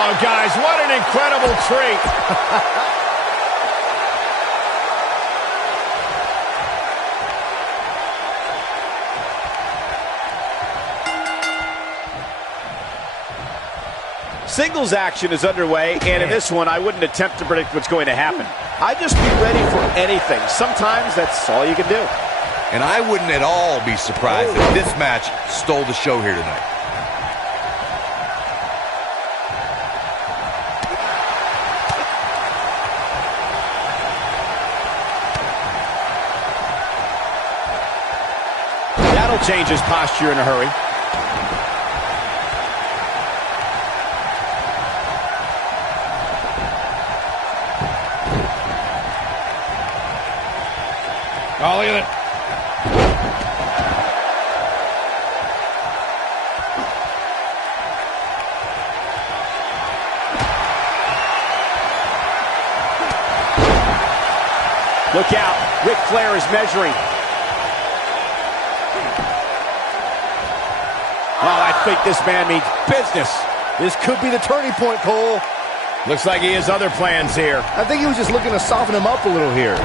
Oh, guys, what an incredible treat. Singles action is underway, and in this one, I wouldn't attempt to predict what's going to happen. I'd just be ready for anything. Sometimes that's all you can do. And I wouldn't at all be surprised if this match stole the show here tonight. That'll change his posture in a hurry. Oh, look at it. Look out. Ric Flair is measuring. Oh, I think this man means business. This could be the turning point, Cole. Looks like he has other plans here. I think he was just looking to soften him up a little here.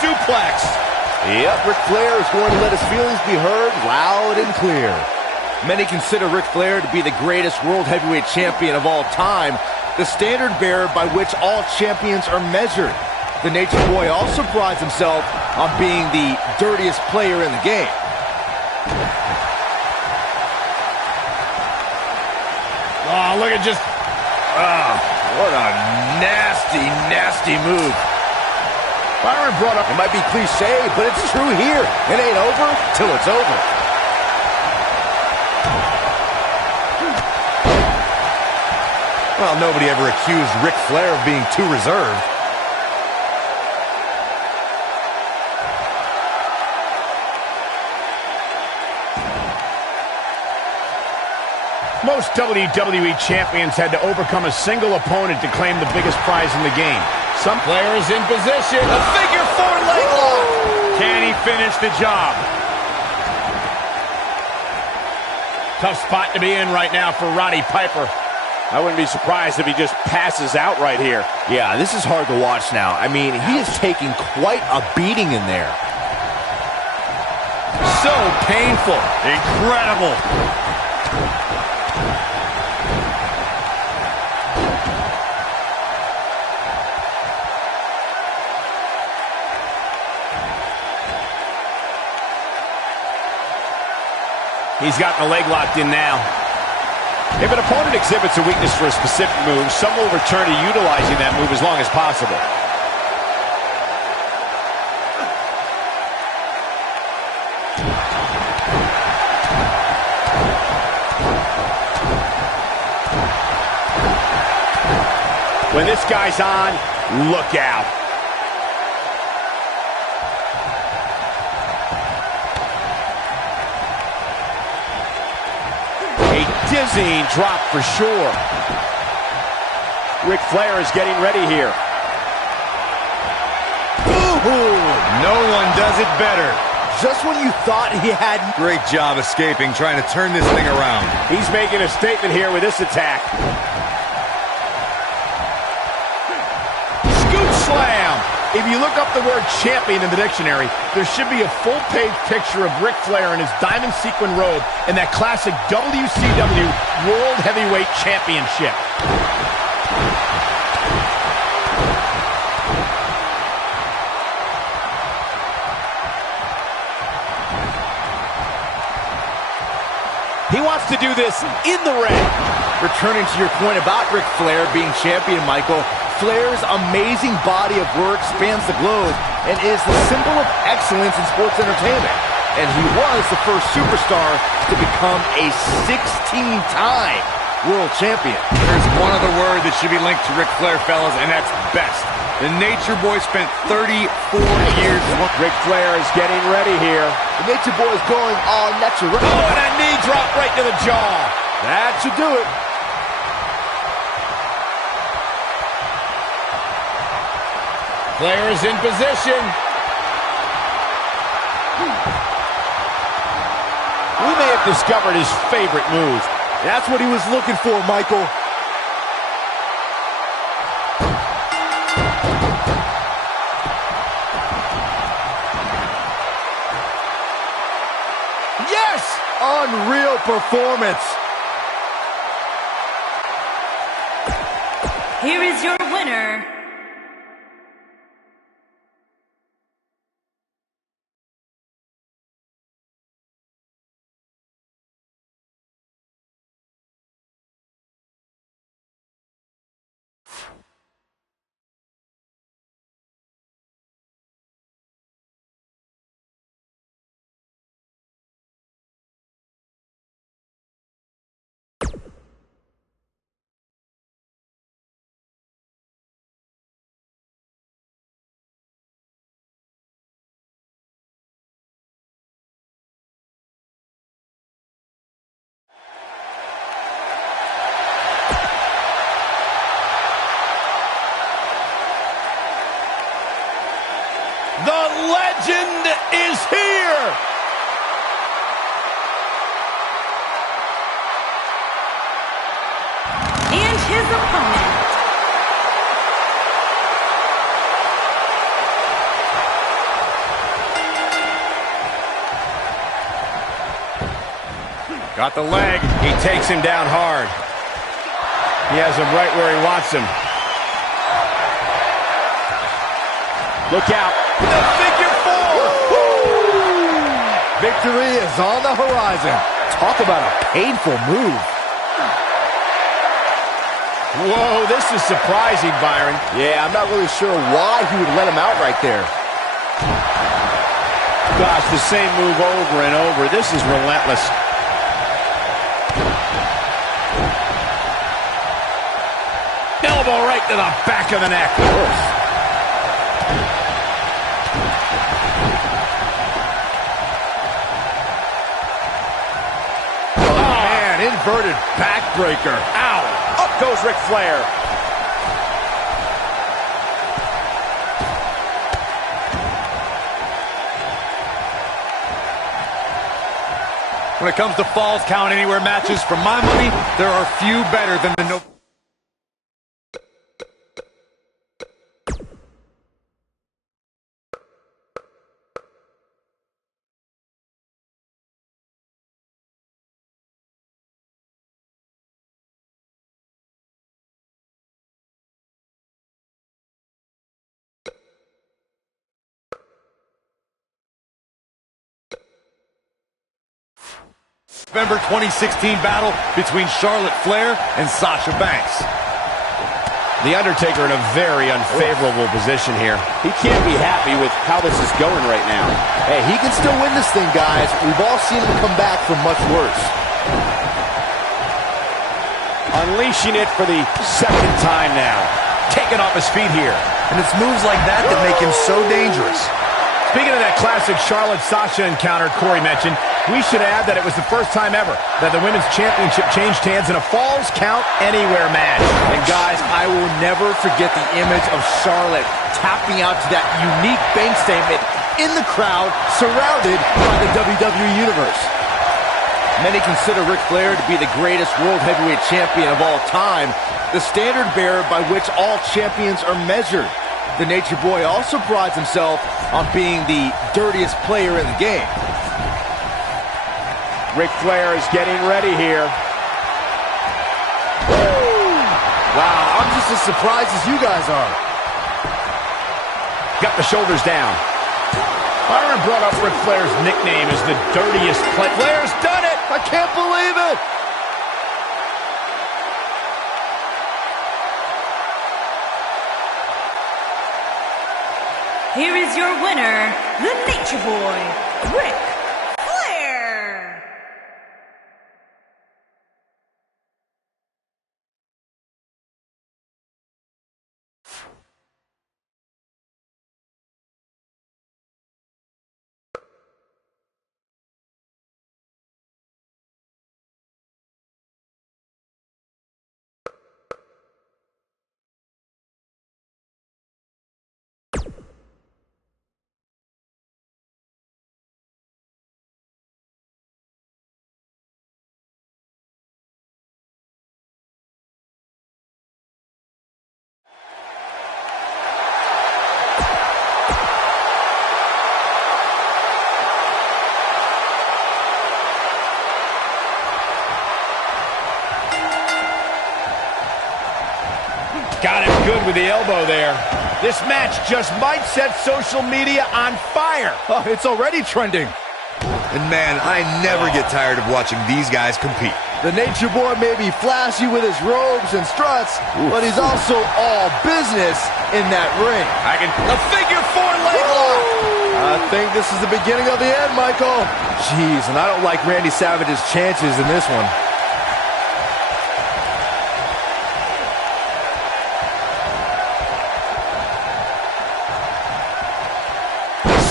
Suplex. Yep, Ric Flair is going to let his feelings be heard loud and clear. Many consider Ric Flair to be the greatest world heavyweight champion of all time, the standard bearer by which all champions are measured. The Nature Boy also prides himself on being the dirtiest player in the game. Oh, look at just... Oh, What a nasty, nasty move. Byron brought up... It might be cliche, but it's true here. It ain't over till it's over. Well, nobody ever accused Ric Flair of being too reserved. Most WWE champions had to overcome a single opponent to claim the biggest prize in the game. Some players in position. A figure four leg lock. Can he finish the job? Tough spot to be in right now for Roddy Piper. I wouldn't be surprised if he just passes out right here. Yeah, this is hard to watch now. I mean, he is taking quite a beating in there. So painful. Incredible. He's got the leg locked in now. If an opponent exhibits a weakness for a specific move, some will return to utilizing that move as long as possible. When this guy's on, look out. Dizzying drop for sure. Ric Flair is getting ready here. Ooh, no one does it better. Just when you thought he had... Great job escaping, trying to turn this thing around. He's making a statement here with this attack. Scoop slam. If you look up the word champion in the dictionary, there should be a full-page picture of Ric Flair in his diamond sequin robe and that classic WCW World Heavyweight Championship. He wants to do this in the ring. Returning to your point about Ric Flair being champion, Michael, Flair's amazing body of work spans the globe and is the symbol of excellence in sports entertainment. And he was the first superstar to become a 16-time world champion. There's one other word that should be linked to Ric Flair, fellas, and that's best. The Nature Boy spent 34 years... Ric Flair is getting ready here. The Nature Boy is going all natural. Oh, and a knee drop right to the jaw. That should do it. Flair is in position. We may have discovered his favorite move. That's what he was looking for, Michael. Yes! Unreal performance. Here is your winner, The legend is here! and his opponent, Got the leg. He takes him down hard. He has him right where he wants him. Look out. The figure four! Victory is on the horizon. Talk about a painful move. Whoa, this is surprising, Byron. Yeah, I'm not really sure why he would let him out right there. Gosh, the same move over and over. This is relentless. Elbow right to the back of the neck. Oh, man, inverted backbreaker. Ow! Up goes Ric Flair. When it comes to falls count anywhere matches, for my money, there are few better than the no... November 2016 battle between Charlotte Flair and Sasha Banks. The Undertaker in a very unfavorable position here. He can't be happy with how this is going right now. Hey, he can still win this thing, guys. We've all seen him come back from much worse. Unleashing it for the second time now. Taken off his feet here. And it's moves like that that make him so dangerous. Speaking of that classic Charlotte-Sasha encounter Corey mentioned, we should add that it was the first time ever that the Women's Championship changed hands in a Falls Count Anywhere match. And guys, I will never forget the image of Charlotte tapping out to that unique bank statement in the crowd, surrounded by the WWE Universe. Many consider Ric Flair to be the greatest World Heavyweight Champion of all time, the standard bearer by which all champions are measured. The Nature Boy also prides himself on being the dirtiest player in the game. Ric Flair is getting ready here. Wow, I'm just as surprised as you guys are. Got the shoulders down. Byron brought up Ric Flair's nickname as the dirtiest player. Flair's done it! I can't believe it! here is your winner, the Nature Boy, Ric Flair. Got him good with the elbow there. This match just might set social media on fire. Oh, it's already trending. And man, I never get tired of watching these guys compete. The Nature Boy may be flashy with his robes and struts, but he's also all business in that ring. The figure four leg lock. I think this is the beginning of the end, Michael. Jeez, and I don't like Randy Savage's chances in this one.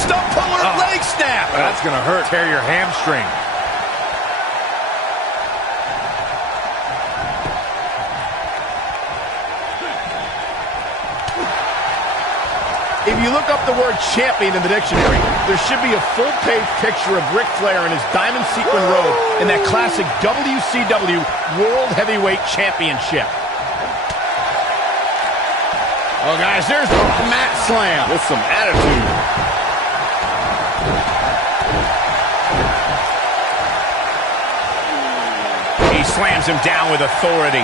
Stump puller leg snap. That's gonna hurt. Tear your hamstring. If you look up the word champion in the dictionary, there should be a full-page picture of Ric Flair in his diamond sequin robe in that classic WCW World Heavyweight Championship. Oh, guys, there's the mat slam. With some attitude. He slams him down with authority.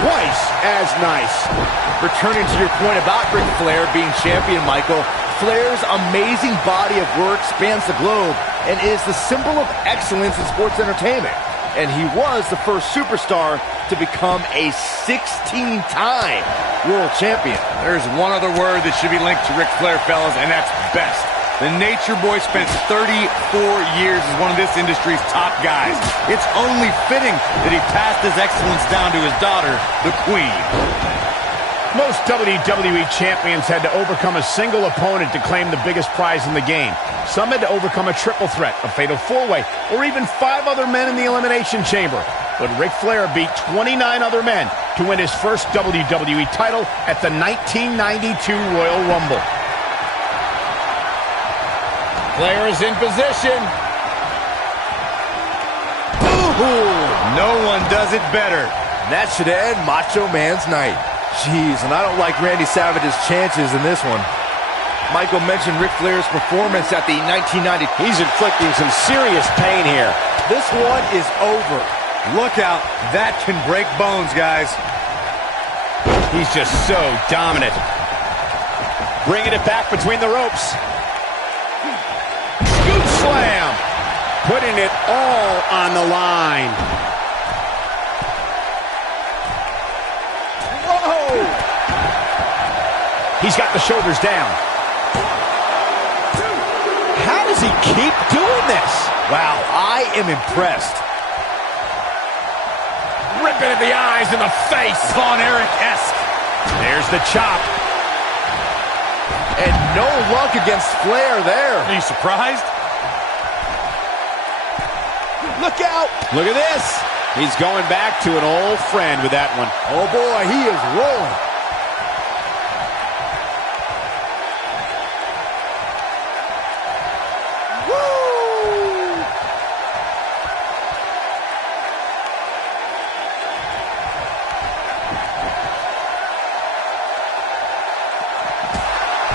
Twice as nice. Returning to your point about Ric Flair being champion, Michael, Flair's amazing body of work spans the globe and is the symbol of excellence in sports entertainment. And he was the first superstar to become a 16-time world champion. There's one other word that should be linked to Ric Flair, fellas, and that's best. The Nature Boy spent 34 years as one of this industry's top guys. It's only fitting that he passed his excellence down to his daughter, the Queen. Most WWE champions had to overcome a single opponent to claim the biggest prize in the game. Some had to overcome a triple threat, a fatal four-way, or even 5 other men in the Elimination Chamber. But Ric Flair beat 29 other men to win his first WWE title at the 1992 Royal Rumble. Flair is in position. Ooh, no one does it better. That should end Macho Man's night. Jeez, and I don't like Randy Savage's chances in this one. Michael mentioned Ric Flair's performance at the 1990. He's inflicting some serious pain here. This one is over. Look out. That can break bones, guys. He's just so dominant. Bringing it back between the ropes. Scoop slam. Putting it all on the line. He's got the shoulders down. How does he keep doing this? Wow, I am impressed. Ripping at the eyes and the face. Von Erich-esque. There's the chop. And no luck against Flair there. Are you surprised? Look out. Look at this. He's going back to an old friend with that one. Oh boy, he is rolling.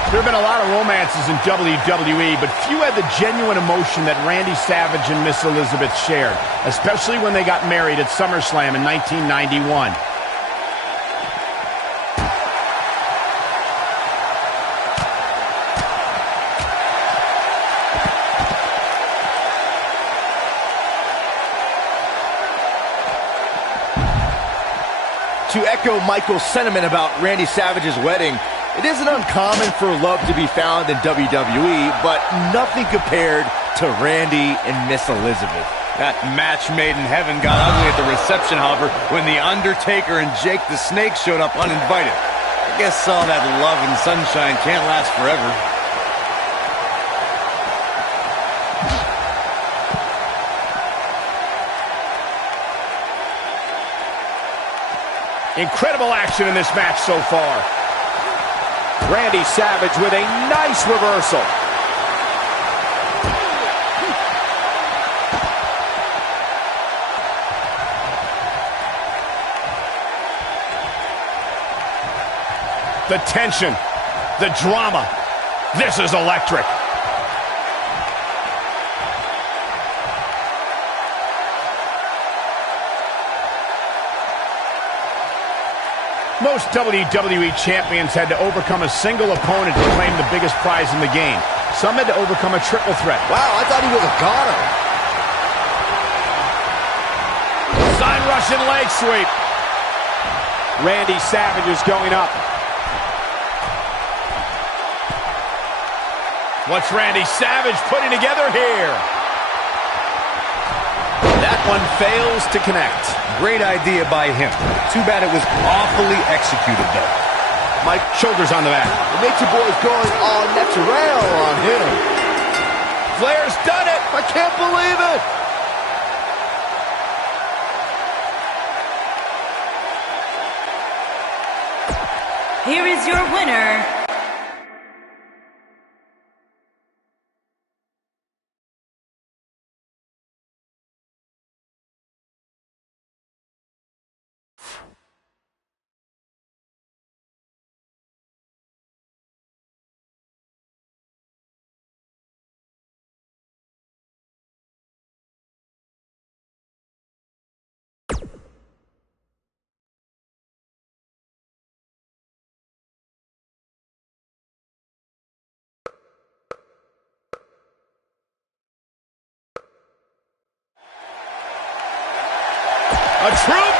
There have been a lot of romances in WWE, but few had the genuine emotion that Randy Savage and Miss Elizabeth shared, especially when they got married at SummerSlam in 1991. To echo Michael's sentiment about Randy Savage's wedding, it isn't uncommon for love to be found in WWE, but nothing compared to Randy and Miss Elizabeth. That match made in heaven got ugly at the reception, however, when The Undertaker and Jake the Snake showed up uninvited. I guess all that love and sunshine can't last forever. Incredible action in this match so far. Randy Savage with a nice reversal. The tension, the drama. This is electric. Most WWE champions had to overcome a single opponent to claim the biggest prize in the game. Some had to overcome a triple threat. Wow, I thought he was a goner. Side Russian leg sweep. Randy Savage is going up. What's Randy Savage putting together here? That one fails to connect. Great idea by him. Too bad it was awfully executed, though. Mike, shoulders on the back. The Nature Boy's going all natural on him. Flair's done it. I can't believe it. Here is your winner, A true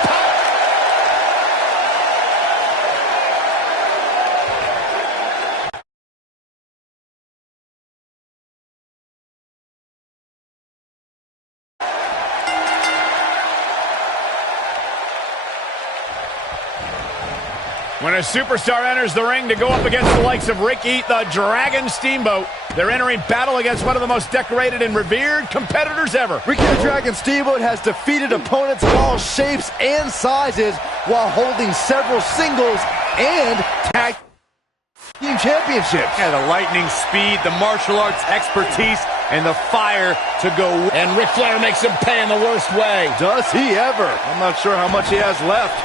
When a superstar enters the ring to go up against the likes of Ricky the Dragon Steamboat, they're entering battle against one of the most decorated and revered competitors ever. Ricky the Dragon Steamboat has defeated opponents of all shapes and sizes while holding several singles and tag team championships. Yeah, the lightning speed, the martial arts expertise, and the fire to go. And Ric Flair makes him pay in the worst way. Does he ever? I'm not sure how much he has left.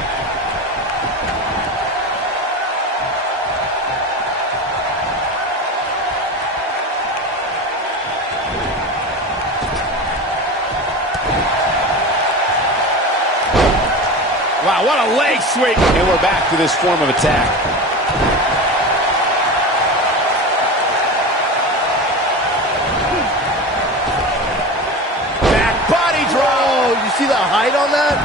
Wow, what a leg sweep. And we're back to this form of attack. Back body drop. Oh, you see the height on that?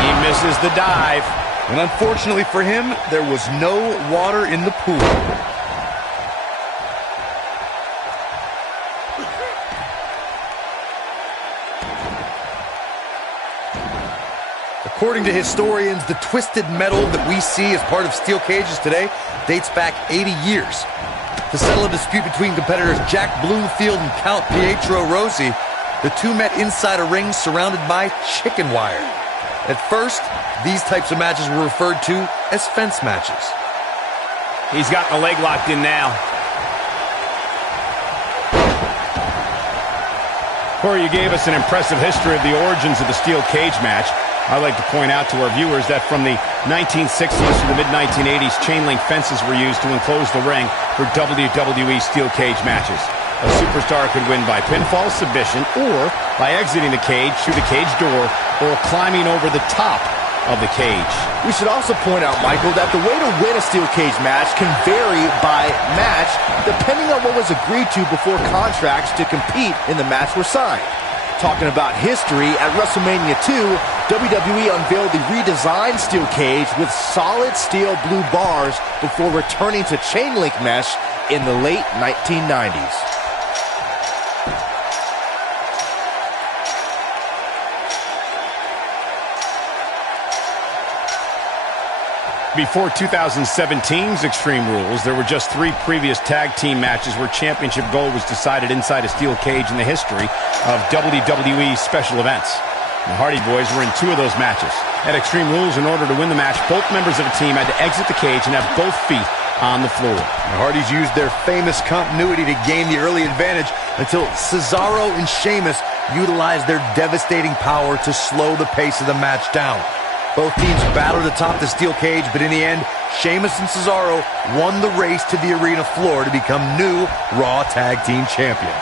He misses the dive. And unfortunately for him, there was no water in the pool. According to historians, the twisted metal that we see as part of steel cages today dates back 80 years. To settle a dispute between competitors Jack Bloomfield and Count Pietro Rossi, the two met inside a ring surrounded by chicken wire. At first, these types of matches were referred to as fence matches. He's got the leg locked in now. Corey, you gave us an impressive history of the origins of the steel cage match. I'd like to point out to our viewers that from the 1960s to the mid-1980s, chain link fences were used to enclose the ring for WWE steel cage matches. A superstar could win by pinfall submission or by exiting the cage through the cage door or climbing over the top of the cage. We should also point out, Michael, that the way to win a steel cage match can vary by match depending on what was agreed to before contracts to compete in the match were signed. Talking about history, at WrestleMania 2, WWE unveiled the redesigned steel cage with solid steel blue bars before returning to chain link mesh in the late 1990s. Before 2017's Extreme Rules, there were just 3 previous tag team matches where championship gold was decided inside a steel cage in the history of WWE special events. The Hardy Boys were in 2 of those matches. At Extreme Rules, in order to win the match, both members of a team had to exit the cage and have both feet on the floor. The Hardys used their famous continuity to gain the early advantage until Cesaro and Sheamus utilized their devastating power to slow the pace of the match down. Both teams battled atop the steel cage, but in the end, Sheamus and Cesaro won the race to the arena floor to become new Raw Tag Team Champions.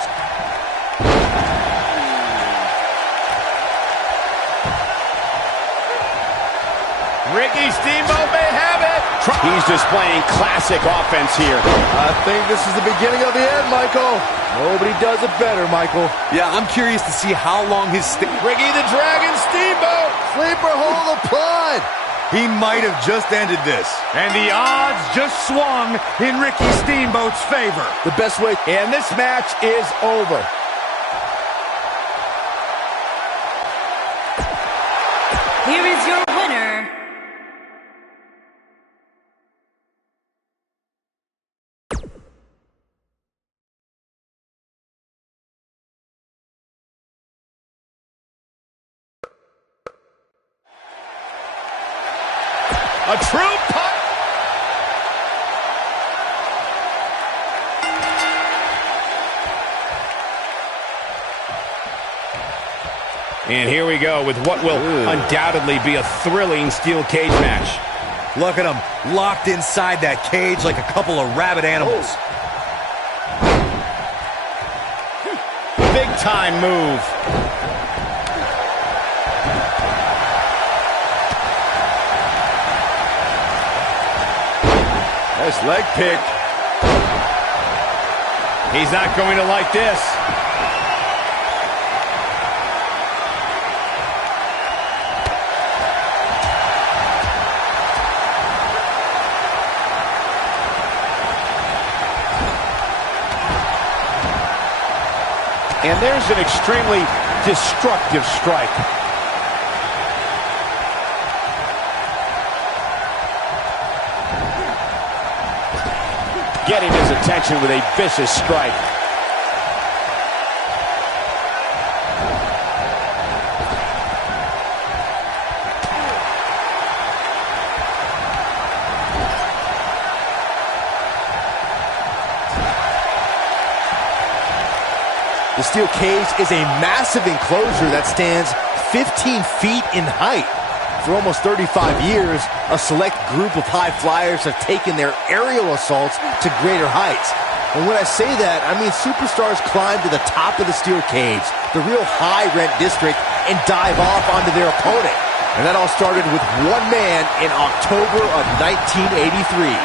He's displaying classic offense here. I think this is the beginning of the end, Michael. Nobody does it better, Michael. Yeah, I'm curious to see how long his Ricky the Dragon Steamboat. Sleeper hold applied. He might have just ended this. And the odds just swung in Ricky Steamboat's favor. The best way. And this match is over. Here is your winner, A true pop. And here we go with what will undoubtedly be a thrilling steel cage match. Look at him, locked inside that cage like a couple of rabid animals. Big time move. Nice leg pick. He's not going to like this. And there's an extremely destructive strike. Getting his attention with a vicious strike. The steel cage is a massive enclosure that stands 15 feet in height. For almost 35 years, a select group of high flyers have taken their aerial assaults to greater heights. And when I say that, I mean superstars climb to the top of the steel cage, the real high-rent district, and dive off onto their opponent. And that all started with one man in October of 1983,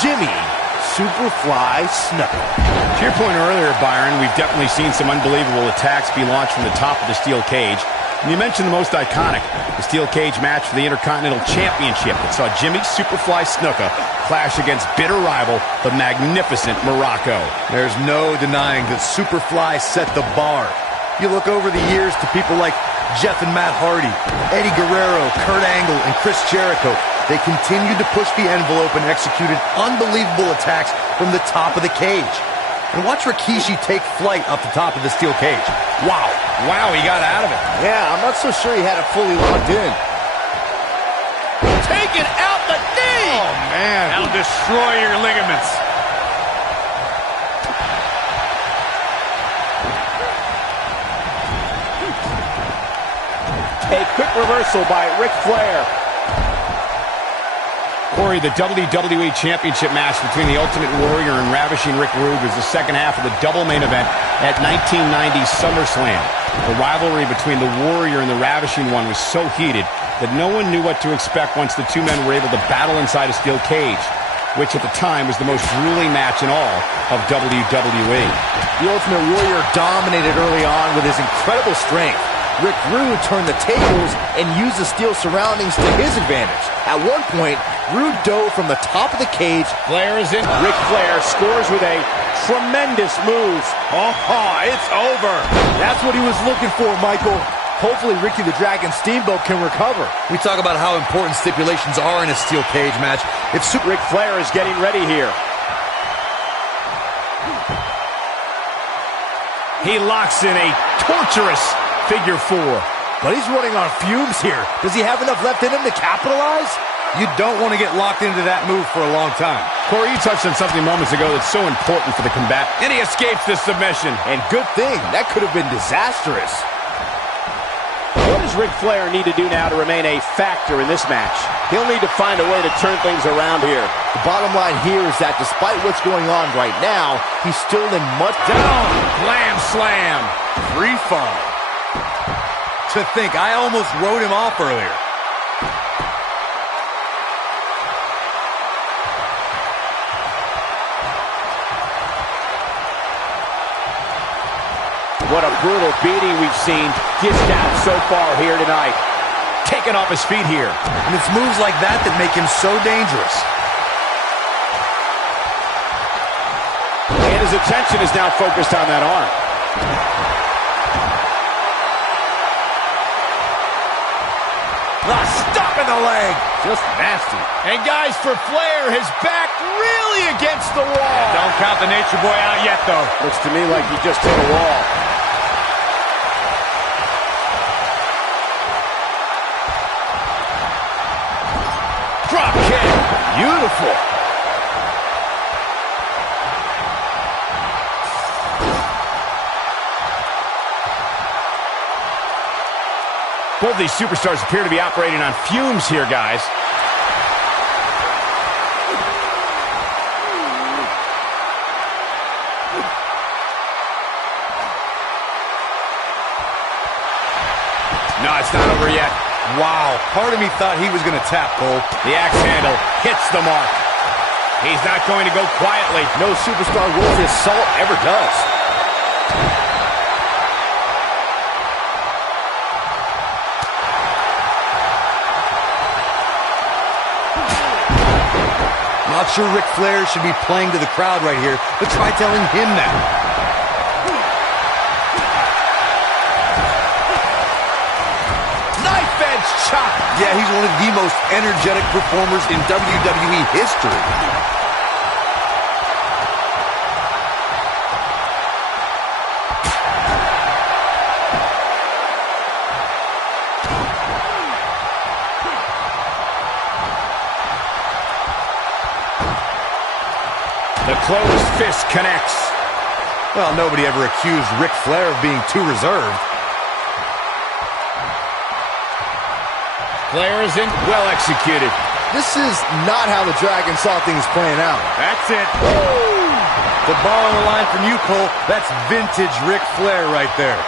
Jimmy Superfly Snuka. To your point earlier, Byron, we've definitely seen some unbelievable attacks be launched from the top of the steel cage. And you mentioned the most iconic, the steel cage match for the Intercontinental Championship that saw Jimmy Superfly Snuka clash against bitter rival, the magnificent Morocco. There's no denying that Superfly set the bar. You look over the years to people like Jeff and Matt Hardy, Eddie Guerrero, Kurt Angle, and Chris Jericho. They continued to push the envelope and executed unbelievable attacks from the top of the cage. And watch Rikishi take flight up the top of the steel cage. Wow. Wow, he got out of it. Yeah, I'm not so sure he had it fully locked in. Taking out the knee! Oh, man. That'll destroy your ligaments. A quick reversal by Ric Flair. Corey, the WWE Championship match between the Ultimate Warrior and Ravishing Rick Rude was the second half of the double main event at 1990 SummerSlam. The rivalry between the Warrior and the Ravishing One was so heated that no one knew what to expect once the two men were able to battle inside a steel cage, which at the time was the most grueling match in all of WWE. The Ultimate Warrior dominated early on with his incredible strength. Rick Rude turned the tables and used the steel surroundings to his advantage. At one point, Rude dove from the top of the cage. Flair is in. Ric Flair scores with a tremendous move. Oh, it's over. That's what he was looking for, Michael. Hopefully, Ricky the Dragon Steamboat can recover. We talk about how important stipulations are in a steel cage match. If Ric Flair is getting ready here. He locks in a torturous figure four. But he's running on fumes here. Does he have enough left in him to capitalize? You don't want to get locked into that move for a long time. Corey, you touched on something moments ago that's so important for the combat. And he escapes the submission. And good thing. That could have been disastrous. What does Ric Flair need to do now to remain a factor in this match? He'll need to find a way to turn things around here. The bottom line here is that despite what's going on right now, he's still in much down. Glam slam. Free fall. To think, I almost wrote him off earlier. What a brutal beating we've seen dished out so far here tonight. Taken off his feet here. And it's moves like that that make him so dangerous. And his attention is now focused on that arm. Stop in the leg. Just nasty. And guys, for Flair, his back really against the wall. Don't count the Nature Boy out yet, though. Looks to me like he just hit a wall. Drop kick. Beautiful. Both these superstars appear to be operating on fumes here, guys. No, it's not over yet. Wow, part of me thought he was going to tap, Cole. The axe handle hits the mark. He's not going to go quietly. No superstar worth his salt ever does. Not sure Ric Flair should be playing to the crowd right here, but try telling him that. Knife edge chop. Yeah, he's one of the most energetic performers in WWE history. The closed fist connects. Well, nobody ever accused Ric Flair of being too reserved. Flair is in. Well executed. This is not how the Dragon saw things playing out. That's it. To borrow a line from you, Cole, that's vintage Ric Flair right there.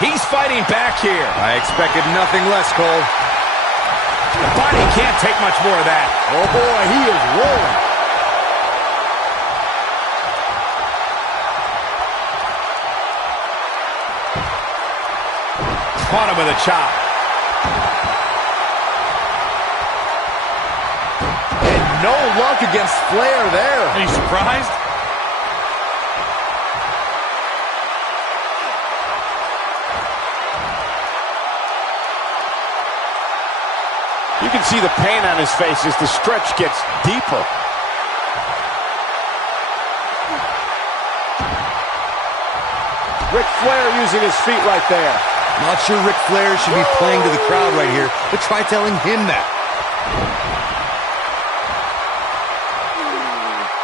He's fighting back here. I expected nothing less, Cole. The body can't take much more of that. Oh boy, he is rolling. Caught him with a chop. And no luck against Flair there. Are you surprised? You can see the pain on his face as the stretch gets deeper. Ric Flair using his feet right there. Not sure Ric Flair should be playing to the crowd right here, but try telling him that.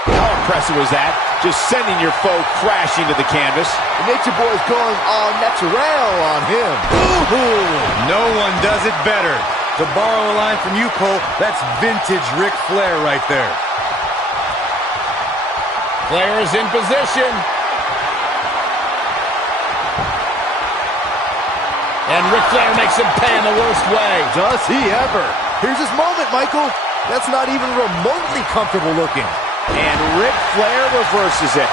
How impressive was that? Just sending your foe crashing to the canvas. The Nature Boy's going all natural on him. No one does it better. To borrow a line from you, Cole, that's vintage Ric Flair right there. Flair is in position. And Ric Flair makes him pay in the worst way. Does he ever? Here's his moment, Michael. That's not even remotely comfortable looking. And Ric Flair reverses it.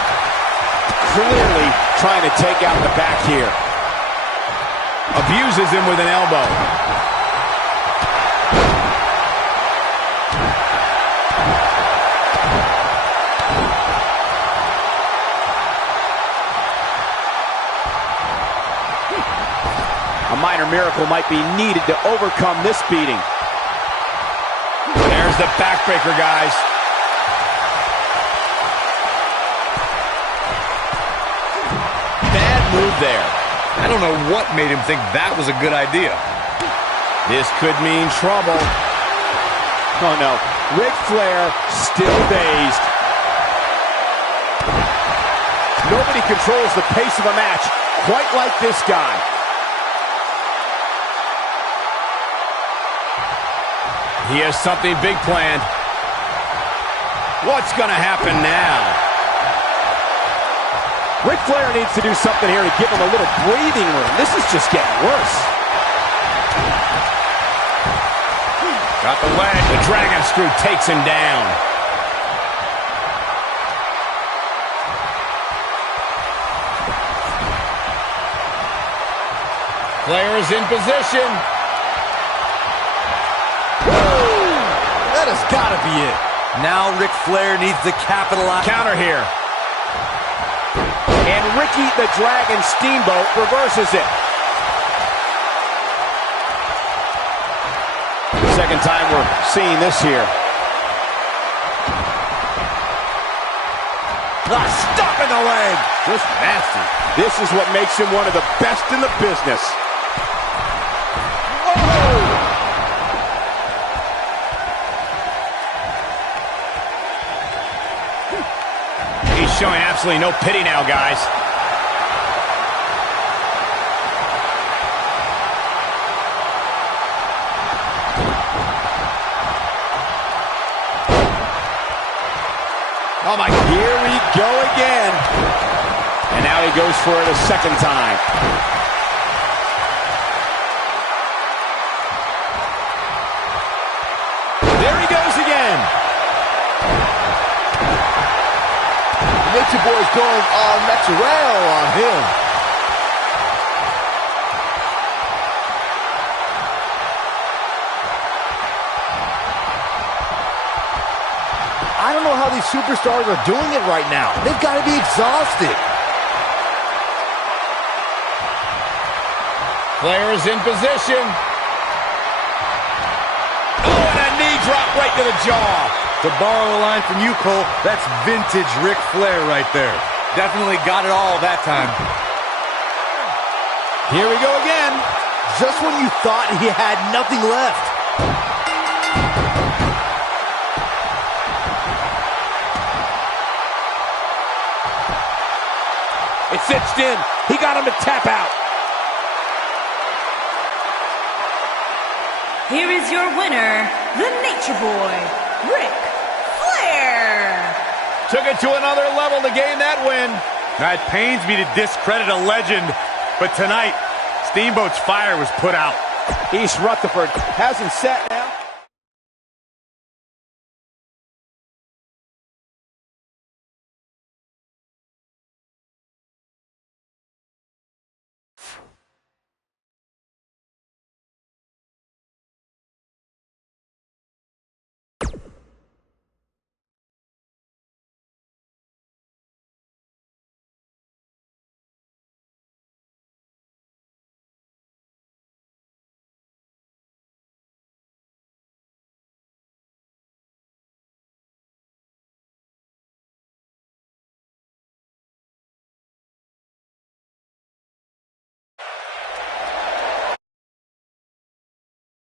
Clearly trying to take out the back here. Abuses him with an elbow. A minor miracle might be needed to overcome this beating. There's the backbreaker, guys. Bad move there. I don't know what made him think that was a good idea. This could mean trouble. Oh no, Ric Flair still dazed. Nobody controls the pace of a match quite like this guy. He has something big planned. What's going to happen now? Ric Flair needs to do something here to give him a little breathing room. This is just getting worse. Got the leg. The Dragon Screw takes him down. Flair is in position. Woo! That has got to be it. Now Ric Flair needs to capitalize. Counter here. And Ricky the Dragon Steamboat reverses it. Second time we're seeing this here. Stop in the leg. Just nasty. This is what makes him one of the best in the business. Whoa! He's showing absolutely no pity now, guys. Oh my, here we go again. And now he goes for it a second time. There he goes again. Nature Boy's going all natural on him. I don't know how these superstars are doing it right now. They've got to be exhausted. Flair is in position. Oh, and a knee drop right to the jaw. To borrow a line from you, Cole, that's vintage Ric Flair right there. Definitely got it all that time. Here we go again. Just when you thought he had nothing left. It's cinched in. He got him to tap out. Here is your winner, the Nature Boy, Ric Flair. Took it to another level to gain that win. Now, it pains me to discredit a legend, but tonight, Steamboat's fire was put out. East Rutherford hasn't set